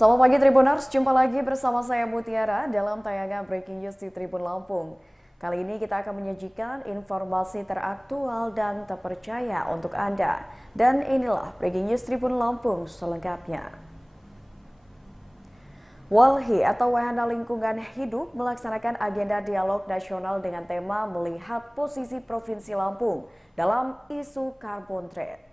Selamat pagi Tribuners, jumpa lagi bersama saya Mutiara dalam tayangan Breaking News di Tribun Lampung. Kali ini kita akan menyajikan informasi teraktual dan terpercaya untuk Anda. Dan inilah Breaking News Tribun Lampung selengkapnya. Walhi atau Wahana Lingkungan Hidup melaksanakan agenda dialog nasional dengan tema melihat posisi Provinsi Lampung dalam isu carbon trade.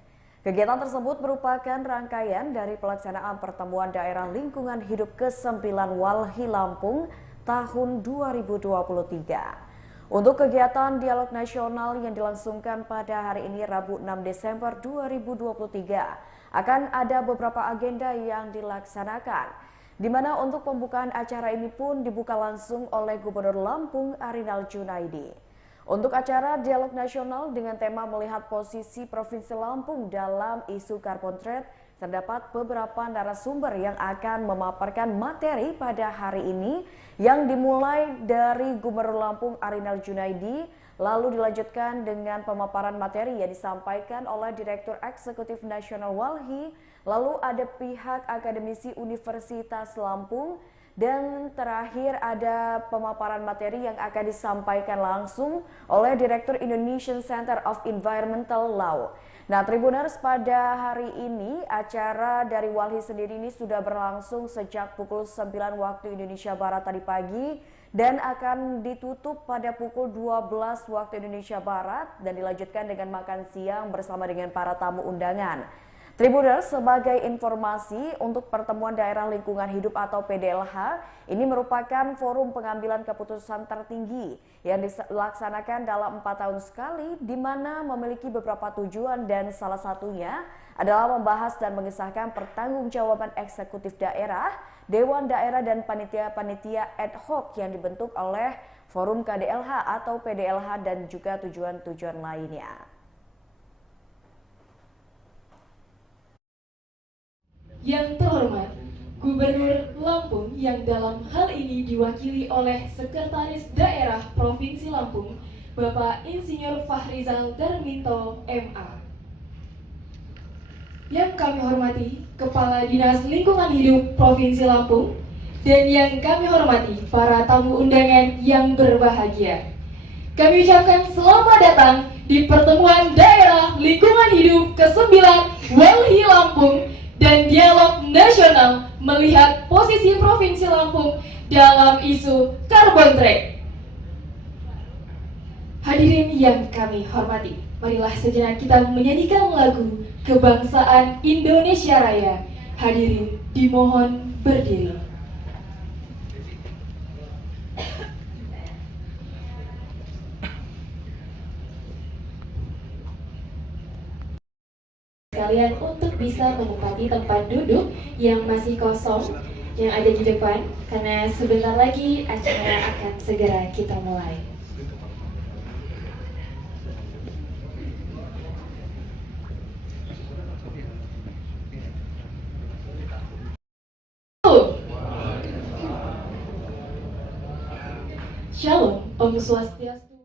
Kegiatan tersebut merupakan rangkaian dari pelaksanaan pertemuan daerah lingkungan hidup ke-9 Walhi Lampung tahun 2023. Untuk kegiatan dialog nasional yang dilangsungkan pada hari ini Rabu 6 Desember 2023 akan ada beberapa agenda yang dilaksanakan, di mana untuk pembukaan acara ini pun dibuka langsung oleh Gubernur Lampung Arinal Junaidi. Untuk acara dialog nasional dengan tema melihat posisi Provinsi Lampung dalam isu carbon trade, terdapat beberapa narasumber yang akan memaparkan materi pada hari ini yang dimulai dari Gubernur Lampung Arinal Junaidi, lalu dilanjutkan dengan pemaparan materi yang disampaikan oleh Direktur Eksekutif Nasional Walhi, lalu ada pihak akademisi Universitas Lampung, dan terakhir ada pemaparan materi yang akan disampaikan langsung oleh Direktur Indonesian Center of Environmental Law. Nah, Tribuners, pada hari ini acara dari Walhi sendiri ini sudah berlangsung sejak pukul 9 waktu Indonesia Barat tadi pagi dan akan ditutup pada pukul 12 waktu Indonesia Barat dan dilanjutkan dengan makan siang bersama dengan para tamu undangan. Tribuners, sebagai informasi untuk pertemuan daerah lingkungan hidup atau PDLH, ini merupakan forum pengambilan keputusan tertinggi yang dilaksanakan dalam 4 tahun sekali, di mana memiliki beberapa tujuan dan salah satunya adalah membahas dan mengesahkan pertanggungjawaban eksekutif daerah, dewan daerah dan panitia-panitia ad hoc yang dibentuk oleh forum KDLH atau PDLH dan juga tujuan-tujuan lainnya. Yang terhormat, Gubernur Lampung yang dalam hal ini diwakili oleh Sekretaris Daerah Provinsi Lampung, Bapak Insinyur Fahrizal Darminto, MA. Yang kami hormati, Kepala Dinas Lingkungan Hidup Provinsi Lampung, dan yang kami hormati para tamu undangan yang berbahagia. Kami ucapkan selamat datang di pertemuan daerah lingkungan hidup ke-9 Walhi Lampung dan dialog nasional melihat posisi Provinsi Lampung dalam isu carbon trade. Hadirin yang kami hormati, marilah sejenak kita menyanyikan lagu Kebangsaan Indonesia Raya. Hadirin dimohon berdiri. Kalian untuk bisa menempati tempat duduk yang masih kosong yang ada di depan, karena sebentar lagi acara akan segera kita mulai. Shalom, Om Swastiastu.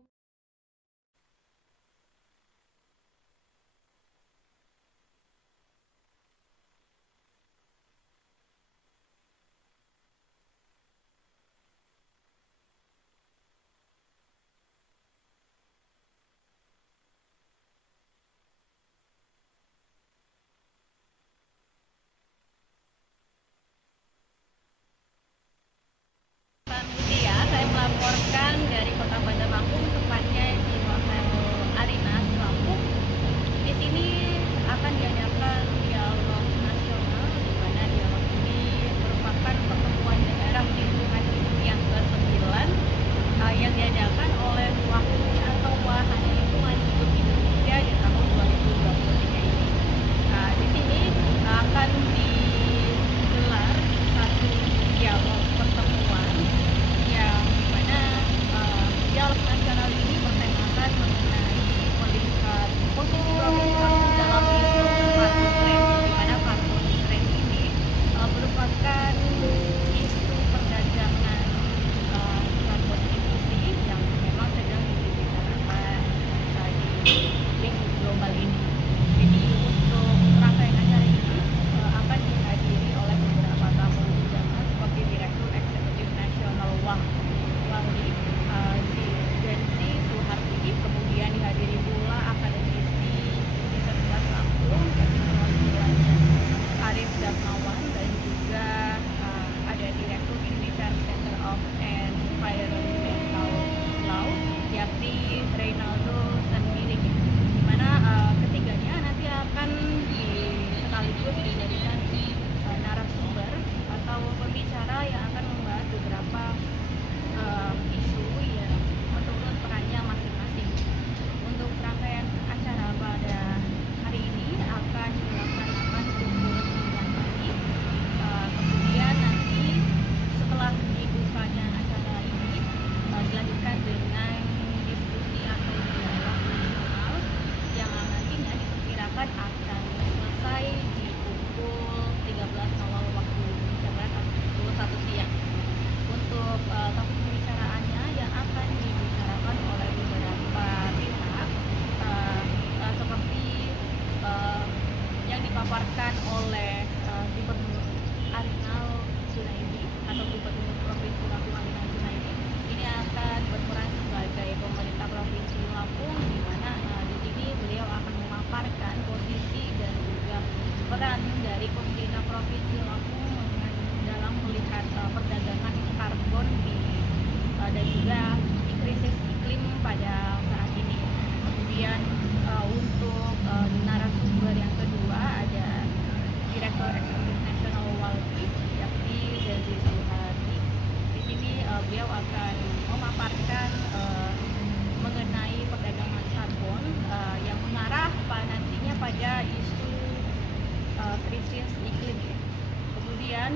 Saya melaporkan dari Kota Bandar Lampung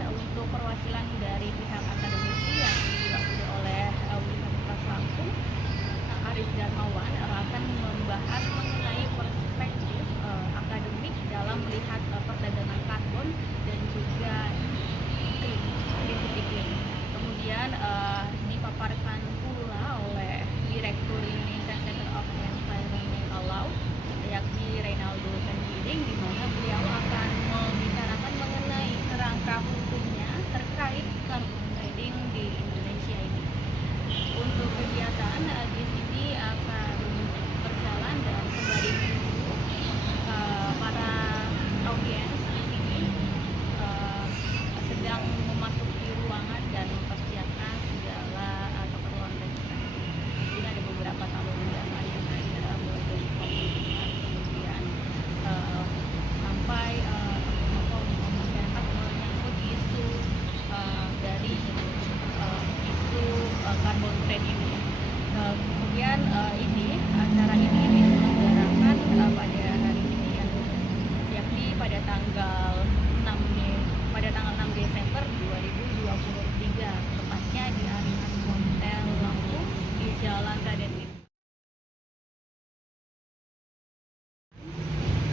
untuk perwakilan dari pihak akademisi yang diwakili oleh Universitas Lampung, Arif Darmawan, akan membahas mengenai perspektif akademik dalam melihat perdagangan karbon dan juga krisis iklim. Kemudian dipaparkan pula oleh Direktur Indonesia Center of Environmental Law, yakni Reynaldo Tanjiding, di mana beliau akan membicarakan mengenai kerangka hukumnya terkait carbon trading di Indonesia ini. Untuk kegiatan di sini akan berjalan dan sembari menunggu para audiens di sini sedang memasuki ruangan dan mempersiapkan segala keperluan registrasi. Di sini ada beberapa tamu undangan yang hadir, mulai dari komunitas, kemudian sampai tokoh masyarakat menyangkut isu dari isu carbon trade ini. Kemudian acara ini diselenggarakan pada hari ini, yakni pada tanggal 6 Desember 2023, tepatnya di Arinas Hotel Lampung di Jalan Raden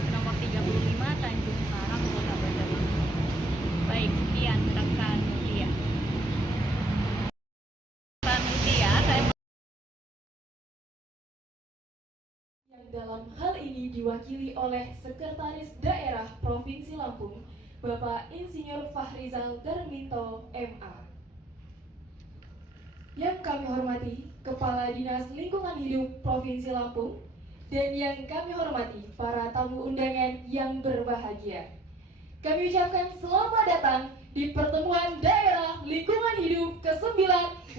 nomor 35 Tanjung Karang, Kota Bandar Lampung. Baik, sekian rekan Mutia. Yang dalam hal ini diwakili oleh Sekretaris Daerah Provinsi Lampung, Bapak Insinyur Fahrizal Darminto, MA. Yang kami hormati Kepala Dinas Lingkungan Hidup Provinsi Lampung, dan yang kami hormati para tamu undangan yang berbahagia. Kami ucapkan selamat datang di pertemuan Daerah Lingkungan Hidup ke-9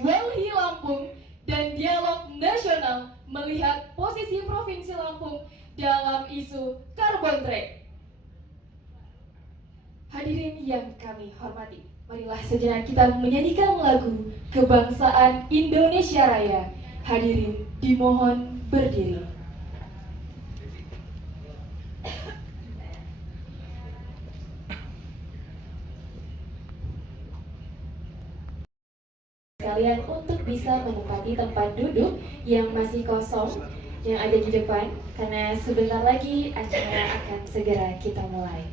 Welhi Lampung dan Dialog Nasional melihat posisi Provinsi Lampung dalam isu carbon trade. Hadirin yang kami hormati, marilah sejenak kita menyanyikan lagu Kebangsaan Indonesia Raya. Hadirin dimohon berdiri. Kalian untuk bisa menempati tempat duduk yang masih kosong yang ada di depan, karena sebentar lagi acara akan segera kita mulai.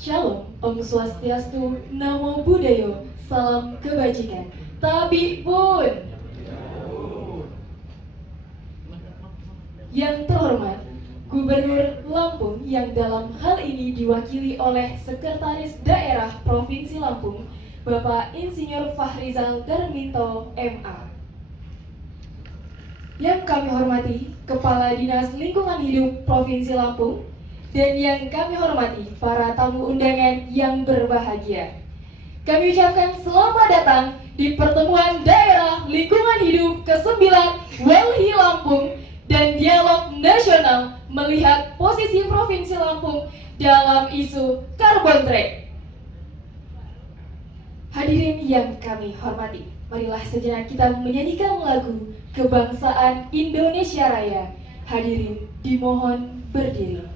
Shalom, Om Swastiastu, Namo Buddhaya, salam kebajikan. Tabi pun. Yang terhormat, Gubernur Lampung yang dalam hal ini diwakili oleh Sekretaris Daerah Provinsi Lampung, Bapak Insinyur Fahrizal Darminto, MA. Yang kami hormati Kepala Dinas Lingkungan Hidup Provinsi Lampung, dan yang kami hormati para tamu undangan yang berbahagia. Kami ucapkan selamat datang di pertemuan Daerah Lingkungan Hidup ke-9 Welhi Lampung dan Dialog Nasional melihat posisi Provinsi Lampung dalam isu carbon trade. Hadirin yang kami hormati, marilah sejenak kita menyanyikan lagu Kebangsaan Indonesia Raya. Hadirin dimohon berdiri.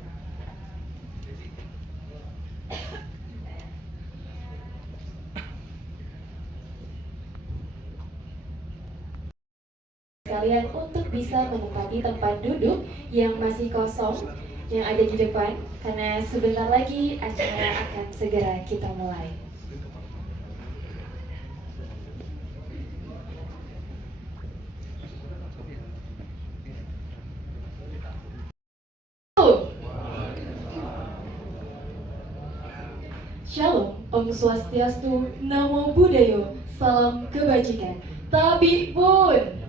Kalian untuk bisa menempati tempat duduk yang masih kosong yang ada di depan, karena sebentar lagi acara akan segera kita mulai. Shalom, Om Swastiastu, Namo Buddhaya, salam kebajikan. Tabi pun.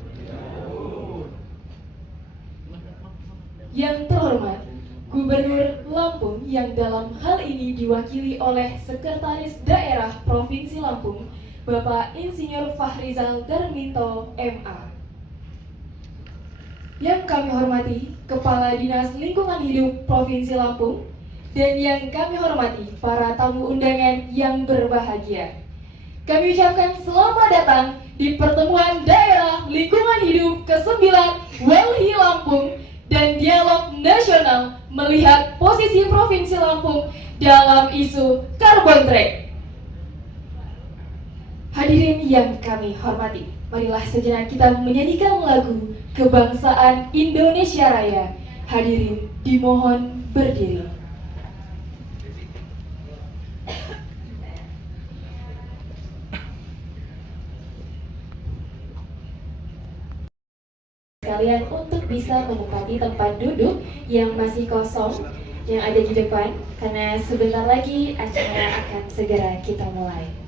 Yang terhormat, Gubernur Lampung yang dalam hal ini diwakili oleh Sekretaris Daerah Provinsi Lampung, Bapak Insinyur Fahrizal Darminto, MA. Yang kami hormati Kepala Dinas Lingkungan Hidup Provinsi Lampung, dan yang kami hormati para tamu undangan yang berbahagia. kami ucapkan selamat datang di pertemuan daerah lingkungan hidup ke-9 Welhi Lampung dan dialog nasional melihat posisi Provinsi Lampung dalam isu carbon trade. Hadirin yang kami hormati, marilah sejenak kita menyanyikan lagu kebangsaan Indonesia Raya. Hadirin dimohon berdiri. Kalian untuk bisa menempati tempat duduk yang masih kosong yang ada di depan, karena sebentar lagi acara akan segera kita mulai.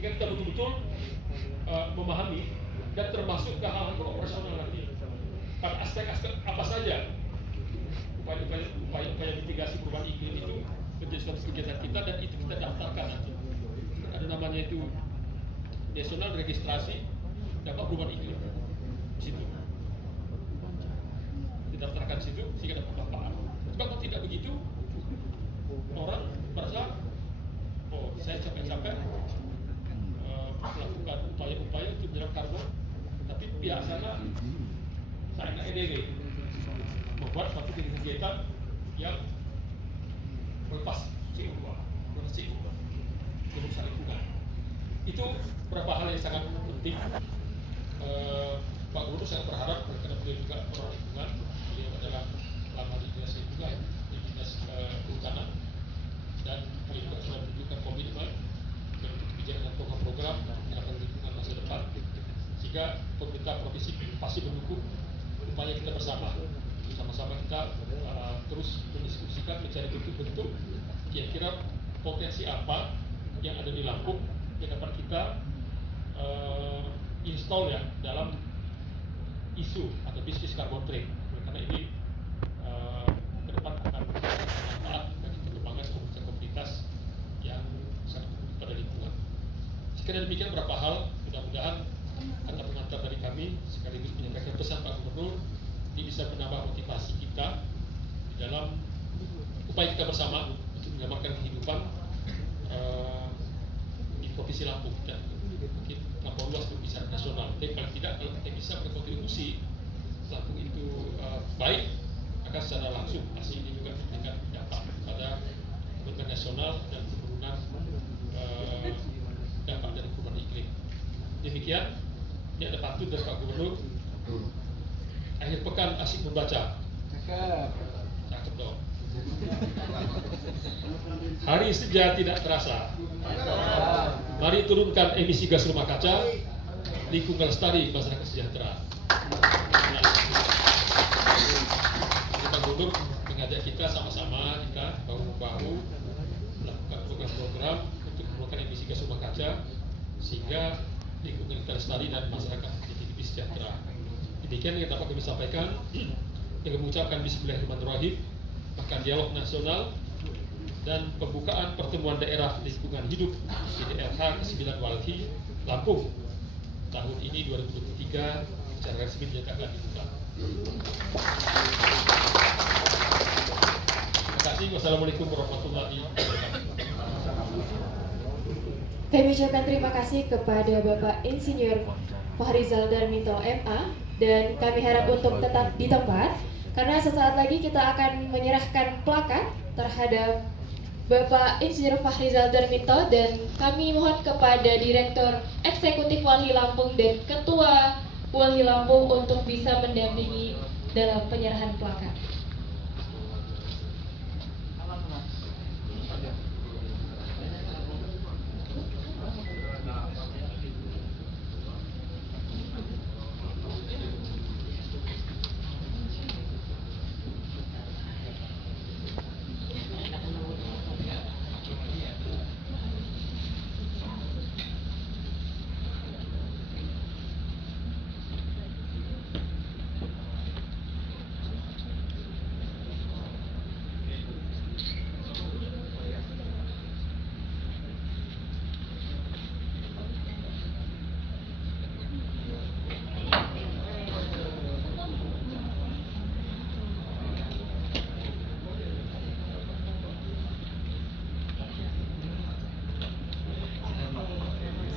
Jika kita betul-betul memahami dan termasuk ke hal-hal operasional nanti pada aspek-aspek apa saja upaya mitigasi perubahan iklim itu menjadi suatu kegiatan kita, dan itu kita daftarkan nanti. Ada namanya itu National Registrasi Dampak Perubahan Iklim di situ. Didaftarkan di situ sehingga dapat manfaat. Sebab kalau tidak begitu, orang merasa, oh saya capek-capek melakukan upaya-upaya untuk menyerap karbon, tapi biasanya saya nggak EDG membuat suatu kegiatan yang melepas CO2, merusak lingkungan. Itu beberapa hal yang sangat penting. Pak Gubernur sangat berharap, karena beliau juga orang lingkungan, beliau adalah lama di dinas lingkungan, di dinas kehutanan, dan beliau juga sudah menunjukkan komitmen untuk kebijakan dan program-program penyelenggaraan lingkungan masa depan, sehingga pemerintah provinsi pasti mendukung upaya kita bersama-sama kita terus mendiskusikan, mencari bentuk-bentuk kira-kira potensi apa yang ada di Lampung yang dapat kita install ya dalam isu atau bisnis carbon trade, karena ini ke depan akan bermanfaat bagi perkembangan komunitas yang sangat pada lingkungan. Sekiranya demikian beberapa hal, mudah-mudahan kata pengantar dari kami sekaligus menyampaikan pesan Pak Gubernur ini bisa menambah motivasi kita di dalam upaya kita bersama untuk menyelamatkan kehidupan di Provinsi Lampung dan mungkin Lampung luas bisa nasional. Tapi paling tidak kalau kita bisa berkontribusi Lampung itu baik, maka secara langsung pasti ini juga memberikan dampak pada komitmen nasional dan penurunan dampak dari perubahan iklim. Demikian, ini ada pantun dari Pak Gubernur. Akhir pekan asik membaca. Cakep dong. Hari senja tidak terasa. Mari turunkan emisi gas rumah kaca, lingkungan lestari, masyarakat sejahtera. Pak Gubernur mengajak kita sama-sama, kita bahu-bahu melakukan program-program untuk menurunkan emisi gas rumah kaca, sehingga lingkungan kita lestari dan masyarakat menjadi lebih sejahtera. Demikian yang dapat kami sampaikan. Dengan mengucapkan Bismillahirrahmanirrahim, maka dialog nasional dan pembukaan pertemuan daerah lingkungan hidup DLH ke-9 Walhi Lampung tahun ini 2023 secara resmi dinyatakan dibuka. Terima kasih. Wassalamualaikum warahmatullahi wabarakatuh. Kami ucapkan terima kasih kepada Bapak Insinyur Fahrizal Darminto MA, dan kami harap untuk tetap di tempat karena sesaat lagi kita akan menyerahkan plakat terhadap Bapak Insinyur Fahrizal Darminto, dan kami mohon kepada Direktur Eksekutif Walhi Lampung dan Ketua Walhi Lampung untuk bisa mendampingi dalam penyerahan plakat.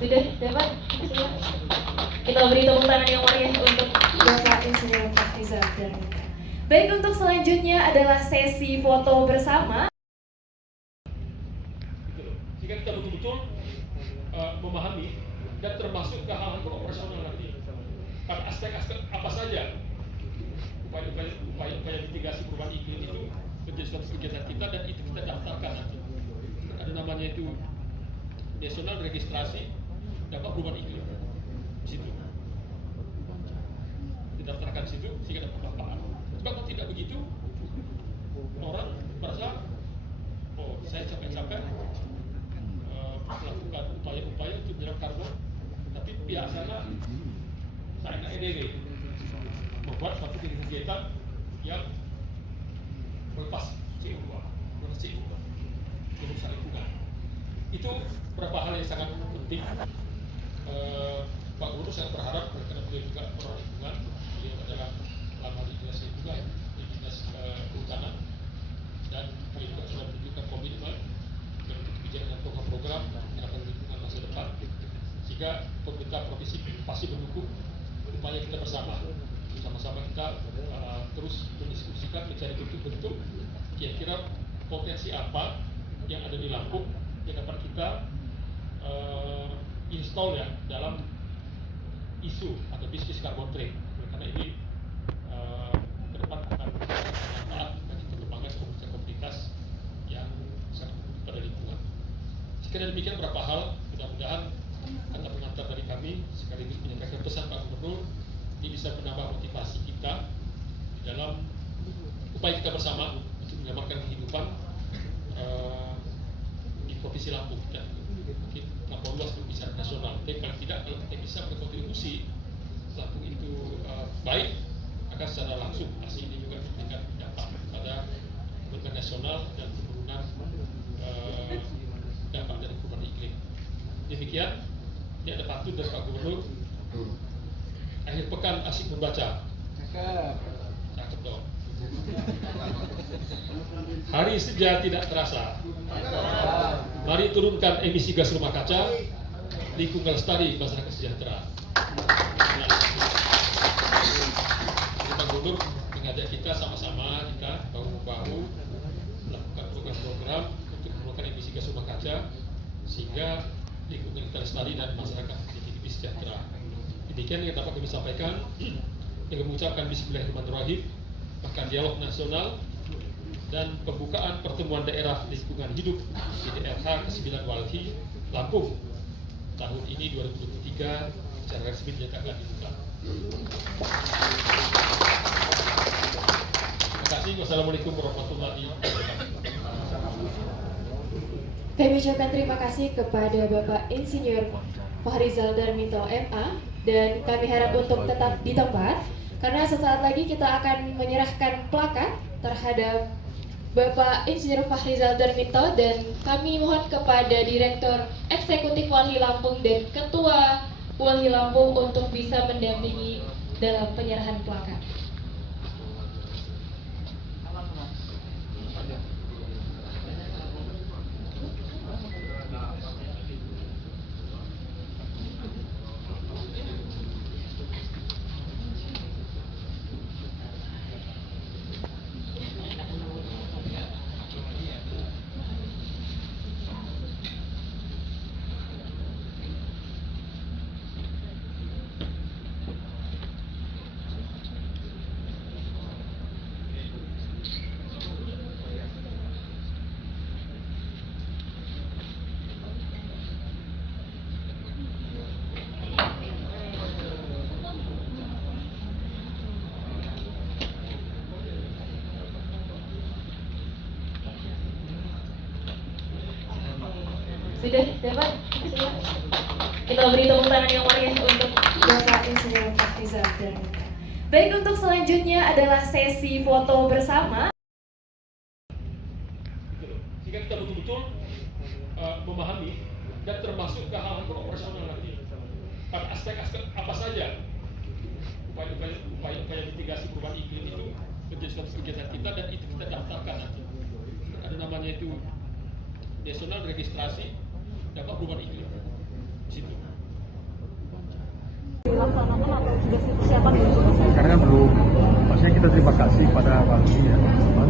Sudah dapat? Sudah. Kita beri tepuk tangan yang meriah untuk Bapak Insinyur Fahrizal Darminto. Baik, untuk selanjutnya adalah sesi foto bersama. Jika kita betul-betul memahami dan termasuk ke hal-hal operasional nanti pada aspek-aspek apa saja upaya mitigasi perubahan iklim itu menjadi suatu kegiatan kita, dan itu kita daftarkan nanti. Ada namanya itu National Registrasi Dampak Perubahan Iklim di situ. Didaftarkan di situ sehingga dapat manfaat. Sebab kalau tidak begitu, orang merasa, oh saya capek-capek melakukan upaya-upaya untuk untuk menyerap karbon, tapi pihak sana saya EDW membuat suatu kegiatan yang melepas CO2, merusak lingkungan. Itu beberapa hal yang sangat penting. Pak Gubernur sangat berharap karena beliau juga orang lingkungan, beliau adalah lama di dinas lingkungan, di dinas kehutanan, dan beliau juga sudah menunjukkan komitmen untuk kebijakan dan program-program penyerapan lingkungan masa depan, sehingga pemerintah provinsi pasti mendukung upaya kita bersama-sama kita terus mendiskusikan, mencari bentuk-bentuk kira-kira potensi apa yang ada di Lampung yang dapat kita install ya dalam isu atau bisnis carbon trade, karena ini ke depan akan bermanfaat bagi pengembangan komunitas yang sangat pada lingkungan. Sekiranya demikian beberapa hal, mudah-mudahan kata pengantar dari kami sekaligus menyampaikan pesan Pak Gubernur ini bisa menambah motivasi kita dalam upaya kita bersama untuk menyelamatkan kehidupan di Provinsi Lampung dan mungkin Lampung luas berbicara nasional. Tapi paling tidak kalau kita bisa berkontribusi Lampung itu baik, akan secara langsung pasti ini juga memberikan dampak pada perekonomian nasional dan penurunan dampak dari perubahan iklim. Demikian, ini ada pantun dari Pak Gubernur. Akhir pekan asik membaca. Cakep dong. Hari senja tidak terasa. Mari turunkan emisi gas rumah kaca, lingkungan lestari, masyarakat sejahtera. Pak Gubernur mengajak kita sama-sama kita bahu-bahu melakukan program-program untuk menurunkan emisi gas rumah kaca sehingga lingkungan kita lestari dan masyarakat lebih sejahtera. Demikian yang dapat kami sampaikan. Dengan mengucapkan Bismillahirrahmanirrahim, maka dialog nasional dan pembukaan pertemuan daerah lingkungan hidup DLH ke-9 Walhi Lampung tahun ini 2023 secara resmi dinyatakan dibuka. Terima kasih. Wassalamualaikum warahmatullahi wabarakatuh. Kami ucapkan terima kasih kepada Bapak Insinyur Fahrizal Darminto MA, dan kami harap untuk tetap di tempat karena sesaat lagi kita akan menyerahkan plakat terhadap Bapak Insinyur Fahrizal Darminto, dan kami mohon kepada Direktur Eksekutif Walhi Lampung dan Ketua Walhi Lampung untuk bisa mendampingi dalam penyerahan plakat. Sudah dapat? Sudah. Kita beri tepuk tangan yang meriah untuk Bapak Insinyur Fahrizal Darminto. Baik, untuk selanjutnya adalah sesi foto bersama. Jika kita betul-betul memahami dan termasuk ke hal-hal beroperasional nanti pada aspek-aspek apa saja upaya mitigasi perubahan iklim itu menjadi suatu kegiatan kita, dan itu kita daftarkan nanti. Ada namanya itu nasional registrasi dampak perubahan iklim di situ. Dilaksanakan atau sudah persiapan dulu? Sekarang kan belum. Maksudnya kita terima kasih pada Walhi ya, teman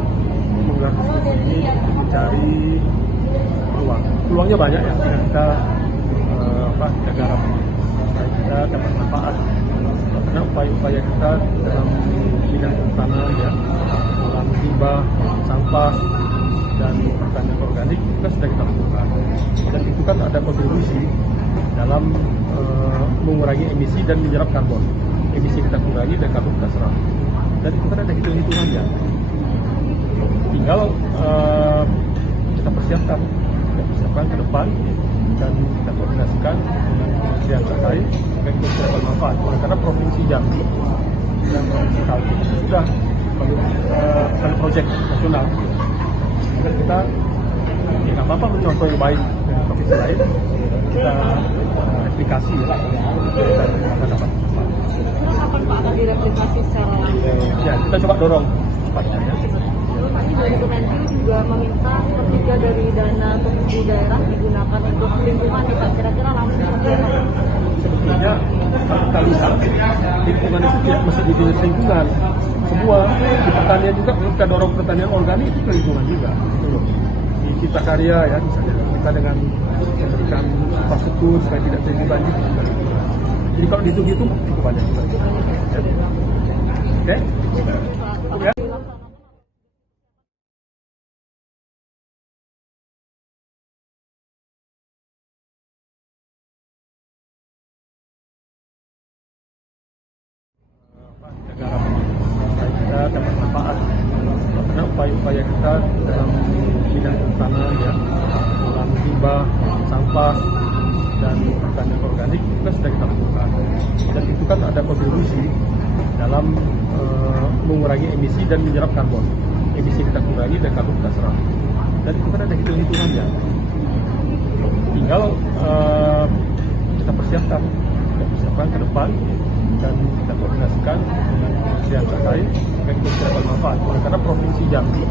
menggelar diskusi ini untuk mencari peluang. Peluangnya banyak ya. Kita kita garap supaya kita dapat manfaat. Karena upaya-upaya kita dalam bidang tanah ya, dalam limbah, sampah, dan pertanian organik kita sudah kita lakukan, dan itu kan ada kontribusi dalam mengurangi emisi dan menyerap karbon. Emisi kita kurangi dan karbon kita serap, dan itu kan ada hitung-hitungannya. Tinggal kita persiapkan ke depan dan kita koordinasikan dengan kementerian terkait agar itu bisa bermanfaat. Oleh karena Provinsi Jambi dan Provinsi Kaltim itu sudah ada proyek nasional agar kita ya nggak apa-apa mencontoh yang baik dari provinsi lain, kita replikasi ya, kita akan dapat manfaat. Kapan Pak akan direplikasi secara Ya, kita coba dorong cepatnya ya. Tadi dari Kementerian juga meminta sepertiga dari dana di daerah digunakan untuk lingkungan nih Pak. Kira-kira langsung seperti apa? Sebetulnya kalau kita lihat lingkungan itu tidak mesti di dinas lingkungan. Semua di pertanian juga kita dorong pertanian organik itu ke lingkungan juga. Di Cipta Karya ya misalnya kita dengan memberikan infrastruktur supaya tidak terjadi banjir juga lingkungan. Jadi kalau dihitung-hitung cukup banyak juga. Ya. Oke? Ya. Negara supaya kita dapat manfaat karena upaya-upaya kita dalam bidang tanah ya, dalam limbah, sampah dan pertanian organik itu kan sudah kita lakukan dan itu kan ada kontribusi dalam mengurangi emisi dan menyerap karbon. Emisi kita kurangi dan karbon kita serap dan itu kan ada hitung-hitungannya. Tinggal kita persiapkan ke depan dan kita koordinasikan dengan kementerian terkait agar itu bisa bermanfaat. Oleh karena Provinsi Jambi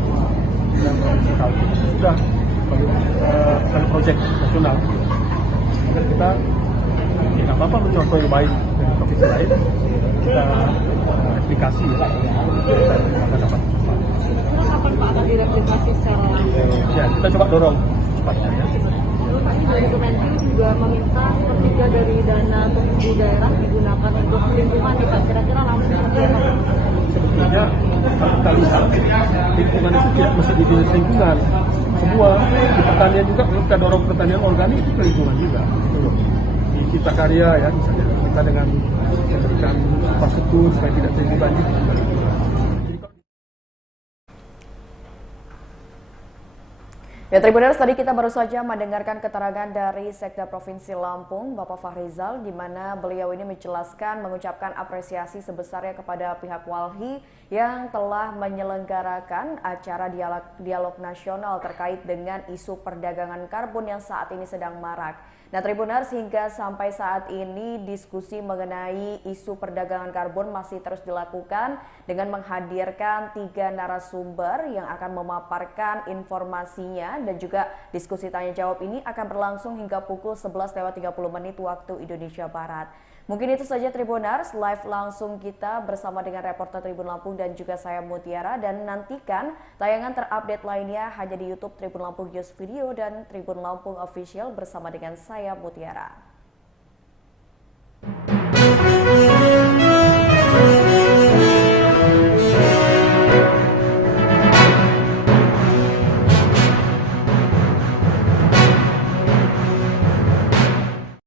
dan Provinsi Kaltim itu sudah ada proyek nasional agar kita ya nggak apa-apa mencontoh yang baik dari provinsi lain, kita replikasi ya, kita akan dapat manfaat. Kapan Pak akan direplikasi secara Ya, kita coba dorong cepatnya ya. Tadi dari Kementerian juga meminta sepertiga dari dana di daerah digunakan untuk lingkungan nih Pak. Kira-kira langsung seperti apa? Sebetulnya kalau kita lihat lingkungan itu tidak mesti di dinas lingkungan. Semua di pertanian juga kita dorong pertanian organik itu ke lingkungan juga. Di Cipta Karya ya misalnya kita dengan memberikan infrastruktur supaya tidak terjadi banjir juga lingkungan. Ya, Tribuners, tadi kita baru saja mendengarkan keterangan dari Sekda Provinsi Lampung, Bapak Fahrizal, di mana beliau ini menjelaskan, mengucapkan apresiasi sebesarnya kepada pihak Walhi yang telah menyelenggarakan acara dialog nasional terkait dengan isu perdagangan karbon yang saat ini sedang marak. Nah, Tribuners, hingga sampai saat ini diskusi mengenai isu perdagangan karbon masih terus dilakukan dengan menghadirkan 3 narasumber yang akan memaparkan informasinya dan juga diskusi tanya jawab ini akan berlangsung hingga pukul 11.30 waktu Indonesia Barat. Mungkin itu saja Tribuners, live langsung kita bersama dengan reporter Tribun Lampung dan juga saya Mutiara, dan nantikan tayangan terupdate lainnya hanya di YouTube Tribun Lampung News Video dan Tribun Lampung Official bersama dengan saya Mutiara.